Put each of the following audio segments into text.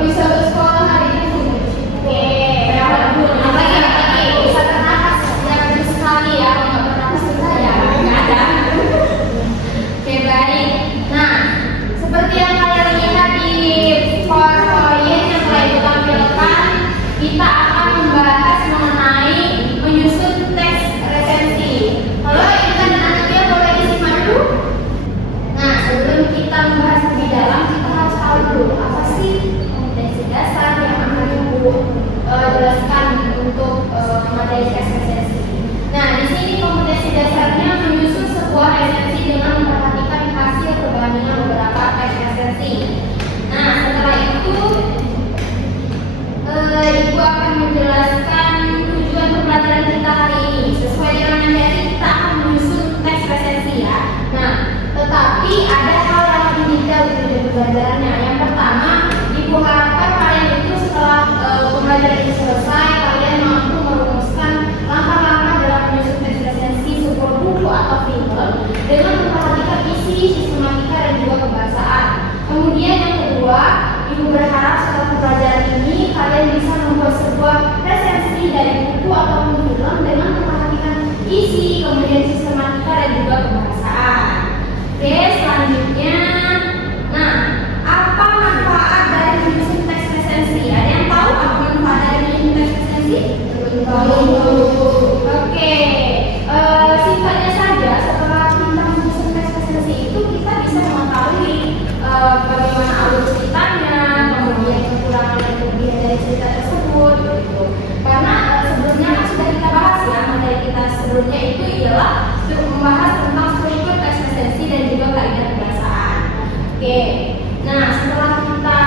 bisa bersekolah hari ini. Oke. Apa lagi? Bisa bernapas yang sekali ya. Kalau nggak bernapas susah ya. Nggak ada. Oke, baik. Nah, seperti yang kalian lihat di PowerPoint yang telah Ibu tampilkan, kita akan membahas mengenai menyusun teks resensi. Kalau Intan dan anaknya boleh disimak dulu. Nah, sebelum kita membahas lebih dalam, kita harus tahu dulu apa sih kompetensi dasar yang akan Ibu jelaskan untuk materi teks resensi. Nah, di sini kompetensi dasarnya menyusun sebuah resensi dengan memperhatikan hasil perbandingan beberapa teks resensi. Nah, setelah itu Ibu akan menjelaskan tujuan pembelajaran kita hari ini. Sesuai dengan materi, kita akan menyusun teks resensi ya. Nah, tetapi ada hal yang lebih detail di tujuan pembelajarannya. Yang pertama, Ibu harapkan kalian itu setelah pembelajaran ini selesai, kalian mampu merumuskan langkah-langkah dalam menyusun teks resensi sebuah buku atau film dengan memperhatikan isi, sistematika, dan juga kebahasaan. Kemudian yang kedua, Ibu berharap setelah pembelajaran ini kalian bisa membuat sebuah resensi dari buku ataupun film dengan memperhatikan isi, kemudian sistematika, dan juga kebahasaan. Oke, selanjutnya, nah, apa manfaat dari menyusun teks resensi? Ada yang tahu apa manfaat dari menyusun teks resensi? Oke, sifatnya saja setelah kita menyusun teks resensi itu kita bisa mengetahui bagaimana alur ceritanya, kemudian kekurangan dan kelebihan dari cerita tersebut, gitu. Karena sebelumnya kan sudah kita bahas ya, materi kita sebelumnya itu ialah membahas tentang struktur teks resensi dan juga kaidah kebahasaan. Oke, nah setelah kita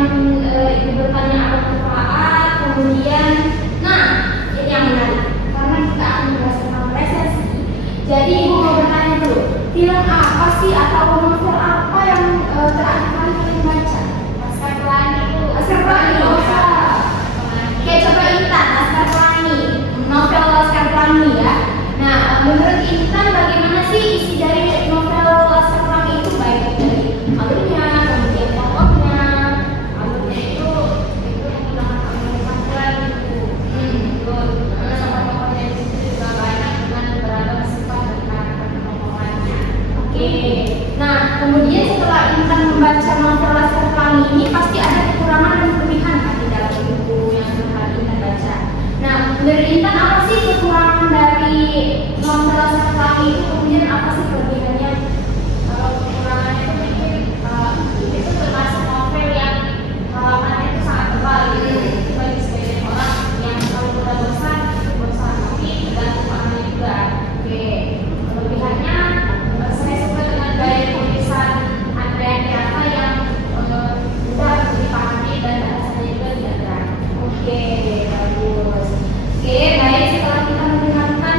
Ibu bertanya apa manfaat, kemudian, nah ini yang menarik, karena kita akan membahas tentang resensi. Jadi Ibu mau bertanya dulu, film apa sih atau novel apa yang terakhir kali kalian baca? Laskar Pelangi. Oke, coba Intan, Laskar Pelangi, novel Laskar Pelangi ya. Nah, menurut Intan bagaimana sih isi dari novel Laskar Pelangi itu, baik dari alurnya, kemudian tokohnya, alurnya itu menggunakan alur panggilan gitu. Sama tokohnya itu juga banyak dengan beragam sifat dan karakter tokoh-tokohnya. Oke, nah kemudian setelah Intan membaca novel Laskar Pelangi ini pasti ada kekurangan dan kelebihan kan di dalam buku yang telah Intan baca. Nah, dari Intan apa sih kekurangan dari novel Laskar Pelangi itu, kemudian apa sih kelebihannya? Kalau kekurangannya itu mungkin itu termasuk novel yang halamannya itu sangat tebal gitu. Itu bagi sebagian orang yang kalau udah bosan tapi tergantung maknanya juga. Oke, Kelebihannya saya suka dengan gaya penulisan Andrean Hirata yang mudah untuk dipahami dan bahasanya juga tidak berat. oke, bagus. Oke, baik, setelah kita mendengarkan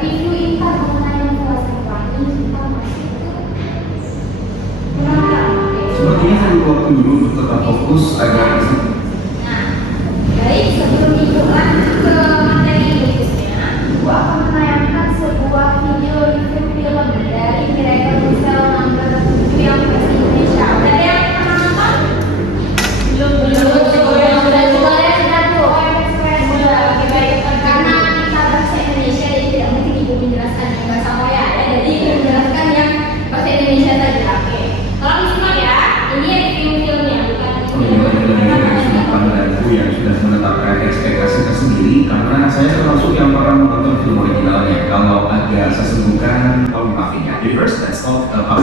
review Intan mengenai novel Laskar Pelangi, kita masuk ke penonton. Sepertinya saya butuh waktu dulu untuk tetap fokus agar bisa. Nah, baik, sebelum Ibu lanjut ke materi berikutnya, Ibu akan menayangkan sebuah video review film dari Miracle Cell nomor 7 yang versi Indonesia. Udah ada yang pernah nonton? Belum. Sudah tuh. Oh, yang versi sudah. Oke, baik. Karena kita bahasa Indonesia, jadi tidak mungkin Ibu menjelaskan yang bahasa Korea ya. Jadi Ibu menjelaskan yang bahasa Indonesia saja. Oke. Tolong disimak ya. Ini review filmnya, bukan Pandanganku yang sudah menetapkan ekspektasi tersendiri karena saya termasuk yang pernah menonton film originalnya. Kalau agak sesungguhkan, tolong maafin ya. Jadi first, let's talk about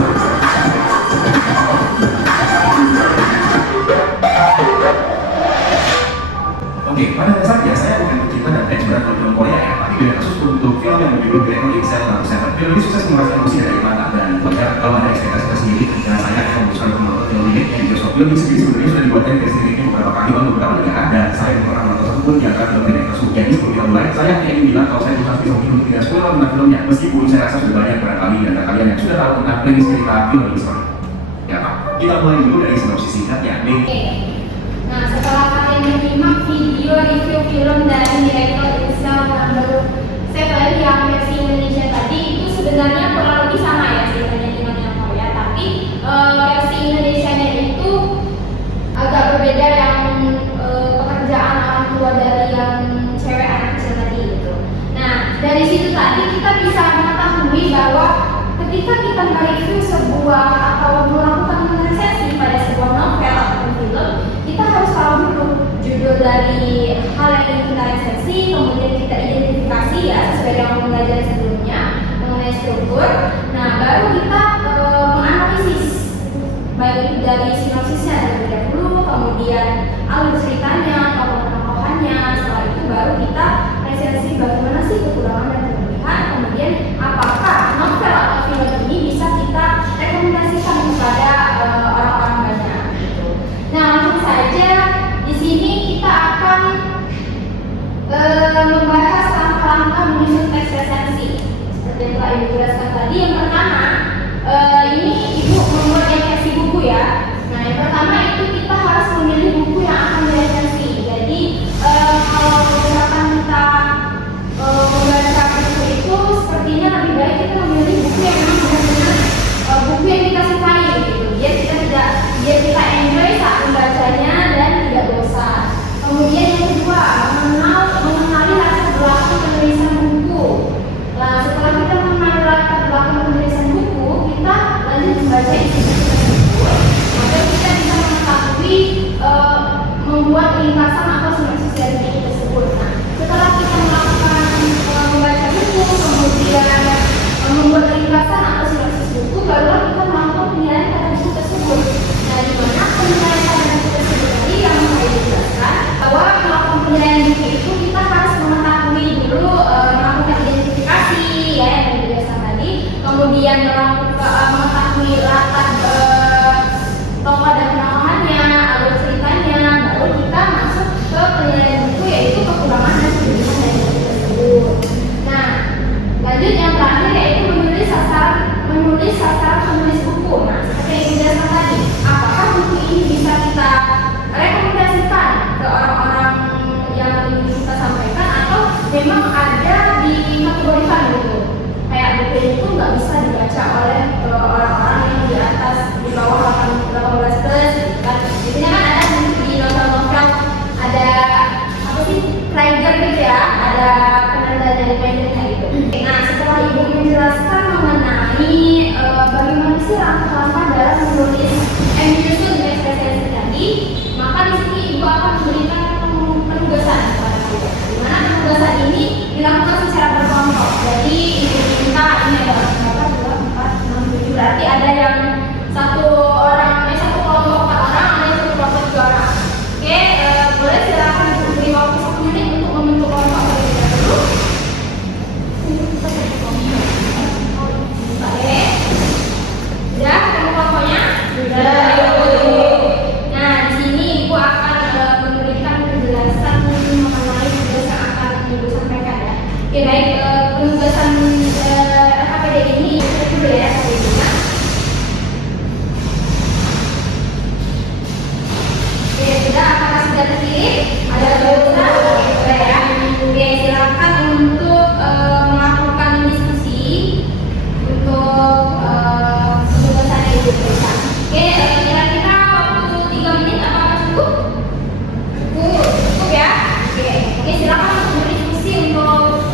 Oke, pada dasarnya saya bukan pecinta dan fans berat film Korea ya. Tapi dengan kasus untuk film yang berjudul Miracle in Cell nomor 7, film ini sukses menguras emosi dari mata dan wajar kalau ada ekspektasi tersendiri. Dan saya akan memutuskan untuk menonton film ini yang bioskop. Film ini sendiri sebenarnya sudah dibuatkan versi remake beberapa kali oleh beberapa negara dan saya pernah menonton tersebut yang akan film tidak tersebut. Jadi sebelum kita mulai, saya hanya ingin bilang kalau saya berusaha bisa film tidak spoiler tentang filmnya, meskipun saya rasa sudah banyak barangkali di antara kalian yang sudah tahu tentang playlist cerita film ini seperti apa. Kita mulai dulu dari sinopsis singkatnya. Oke. Nah, setelah kalian menyimak video review film dari Miracle in Cell nomor 7 yang versi Indonesia tadi, itu sebenarnya kurang lebih sama ya ceritanya dengan yang Korea, tapi versi Indonesia-nya itu agak berbeda bisa mengetahui bahwa ketika kita mereview sebuah atau melakukan resensi pada sebuah novel atau film, kita harus tahu dulu judul dari hal yang ingin kita resensi, kemudian kita identifikasi ya sesuai dengan pembelajaran sebelumnya mengenai struktur. Nah, baru kita menganalisis baik itu dari sinopsisnya terlebih dahulu, kemudian alur ceritanya, tokoh-tokohannya. Setelah itu baru kita resensi bagaimana sih kekurangan dan kelebihan, kemudian apakah novel atau film ini bisa kita rekomendasikan kepada orang-orang banyak. Nah, langsung saja di sini kita akan membahas langkah-langkah menyusun teks resensi. Seperti yang telah Ibu jelaskan tadi, yang pertama ini Ibu membuat resensi buku ya. Nah, yang pertama itu kita harus memilih buku yang akan diresensi. Jadi kalau misalkan kita membaca buku itu, sepertinya lebih baik kita memilih buku yang memang benar-benar buku yang kita sukai gitu. Biar kita enjoy saat membacanya dan tidak bosan. Kemudian yang kedua, mengenali latar belakang penulisan buku. Nah, setelah kita mengenali latar belakang penulisan buku, kita lanjut membaca isi buku. Maka kita bisa mengetahui membuat ringkasan atau sinopsis dari buku tersebut. Nah, setelah kita melakukan membaca buku, kemudian membuat ringkasan atau sinopsis buku, barulah kita melakukan penilaian pada buku tersebut. Nah, di mana penilaian pada buku tersebut tadi yang saya jelaskan bahwa melakukan penilaian buku itu kita harus mengetahui dulu melakukan identifikasi ya yang saya jelaskan tadi, kemudian mengetahui latar tokoh dan penamaannya, alur ceritanya, baru kita masuk ke penilaian buku yaitu kekurangan dan kelebihan dari buku tersebut. Nah, lanjut yang terakhir yaitu menulis sasaran penulis buku. Nah, seperti yang dijelaskan tadi, apakah buku ini bisa kita rekomendasikan ke orang-orang yang ingin kita sampaikan atau memang ada dikategorikan gitu. Kayak buku itu nggak bisa dibaca oleh orang-orang yang di atas di bawah 18 plus gitu kan. Biasanya kan ada di novel-novel ada apa sih trigger gitu ya, ada penanda dari pendennya gitu. Nah, setelah Ibu menjelaskan mengenai bagaimana sih langkah-langkah dalam menyusun teks resensi tadi, maka di sini Ibu akan memberikan penugasan kepada kita. Di mana penugasan ini dilakukan secara berkelompok. Jadi Ibu minta ini ada berapa? 2, 4, 6, 7. Berarti ada yang satu kelompok 4 orang, ada yang satu kelompok 3 orang. Oke, boleh silakan beri waktu 1 menit untuk membentuk kelompok terlebih dahulu. Oke. Sudah ketemu kelompoknya? Sudah. Nah, di sini Ibu akan memberikan penjelasan mengenai tugas yang akan Ibu sampaikan ya. Oke, baik, penugasan LKPD ini dulu ya sebelumnya. Oke, sudah terpilih? Ada tulisan? Sudah ya. Oke, silakan untuk melakukan diskusi untuk penugasan Ibu berikan. Oke, kira-kira waktu 3 menit apakah cukup? Cukup ya. Oke, silakan untuk berdiskusi untuk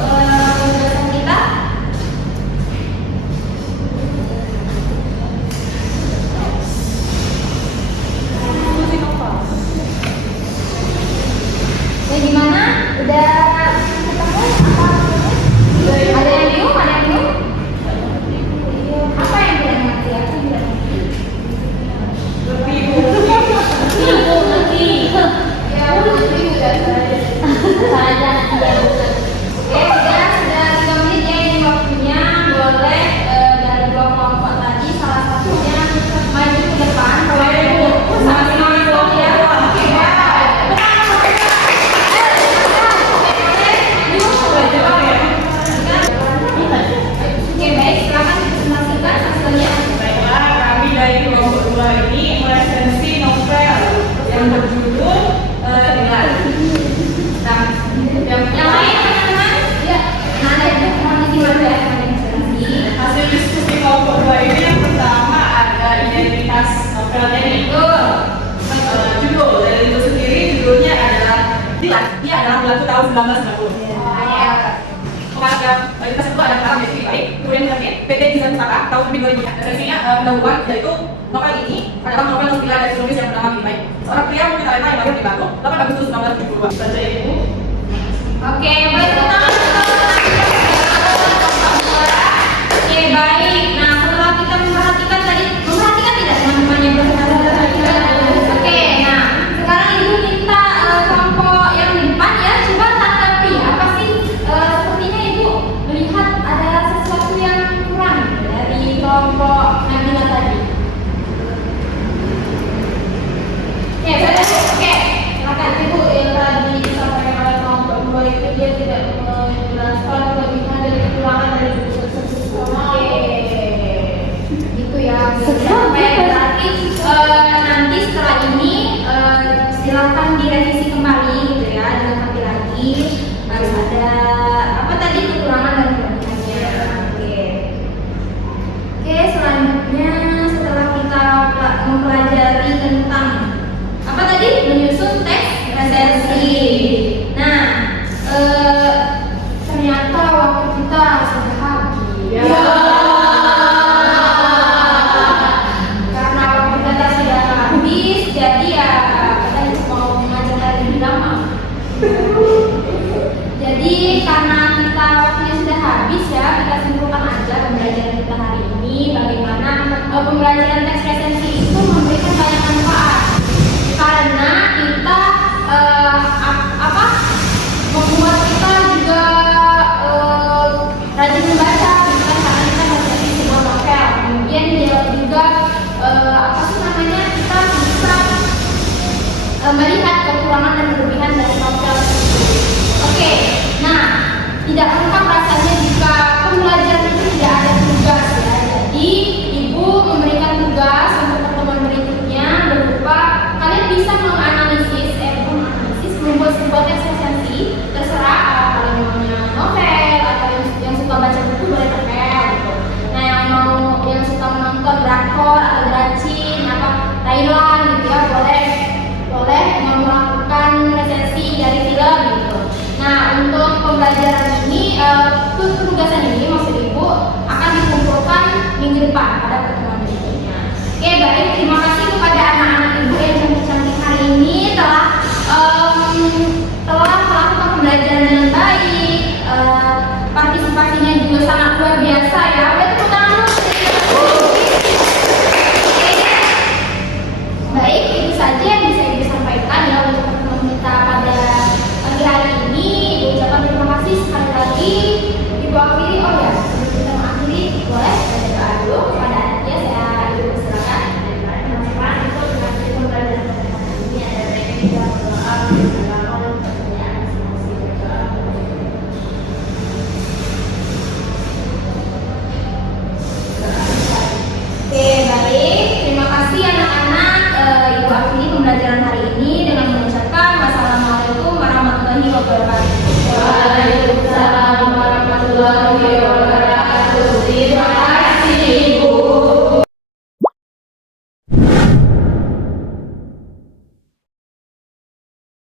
penugasan kita. Gimana? Udah ketemu apa? Ada yang bingung? Ada yang bingung? Apa yang tidak ngerti? Aku tidak ngerti. Ngerti. Ya, ngerti udah saja. Oke, sudah 3 menit ya ini waktunya. Boleh dari 2 kelompok tadi salah satunya maju ke depan. Sama-sama ya. Oke, Oke, baik, silakan dipresentasikan hasilnya. Baiklah, kami dari kelompok 2 ini meresensi novel yang berjudul Dilan. Nah, yang lain teman-teman, ya, ada itu mohon disimak ya. Hasil diskusi kelompok 2 ini yang pertama ada identitas novelnya itu judul dari itu sendiri, judulnya adalah Dilan. Dia adalah pelaku tahun 1960. Pada kita sebut ada tahun 2000. Sesinya pendahuluan yaitu novel ini adalah novel novelan dari penulis yang bernama Bibai. Seorang pria mungkin talenta yang lahir di Bandung 8 Agustus 1972. Saja Ibu. Oke, baik pertama. Oke, baik. Nah, setelah kita memperhatikan tadi, memperhatikan tidak teman-teman yang berperhatikan? Oke, nah sekarang Ibu minta kelompok yang di depan ya, coba tanggapi apa sih? Sepertinya Ibu melihat ada sesuatu yang kurang dari kelompok Nabila tadi. Oke, oke. Silakan Ibu yang tadi disampaikan oleh kelompok dua itu dia tidak menjelaskan kelebihan dari kekurangan dari buku tersebut. Oke, gitu ya. Sampai berarti nanti setelah ini silakan direvisi kembali gitu ya, dilengkapi lagi harus ada apa tadi kekurangan dan kelebihannya. Oke. Oke, selanjutnya setelah kita mempelajari tentang apa tadi menyusun teks resensi. Nah, ternyata waktu kita sudah habis. Ya. Karena waktu kita sudah habis, jadi ya kita mau mengajarkan lebih lama. Jadi karena kita waktunya sudah habis ya, kita simpulkan aja pembelajaran kita hari ini bagaimana pembelajaran teks resensi itu memberikan banyak manfaat. Karena kita membuat kita juga rajin membaca, bukan karena kita baca di sebuah novel. Kemudian dia juga kita bisa melihat kekurangan dan kelebihan dari novel tersebut. Oke, nah tidak lengkap rasanya jika pembelajaran itu tidak ada tugas ya. Jadi Ibu memberikan tugas untuk pertemuan berikutnya berupa kalian bisa membuat sebuah teks resensi, terserah kalian maunya novel atau yang suka baca buku boleh novel gitu. Nah yang suka menonton drakor atau dracin Thailand gitu ya boleh melakukan resensi dari film gitu. Nah untuk pembelajaran ini tugasan ini maksud Ibu akan dikumpulkan minggu depan pada pertemuan berikutnya. Oke baik, terima kasih kepada anak-anak Ibu yang cantik-cantik hari ini telah melakukan pembelajaran dengan baik, partisipasinya juga sangat luar biasa ya. Tepuk tangan. Baik, itu saja yang bisa Ibu sampaikan ya untuk pertemuan kita pada pagi hari ini. Ibu ucapkan terima kasih sekali lagi. Ibu akhiri, oh ya, sebelum kita mengakhiri, boleh baca doa dulu kepada adiknya. Saya Ibu silakan. Teman-teman, itu dengan pembelajaran ini ada juga berdoa. Oke, baik. Terima kasih anak-anak. Ibu akhiri pembelajaran hari ini dengan mengucapkan wassalamualaikum warahmatullahi wabarakatuh. Waalaikumsalam warahmatullahi wabarakatuh.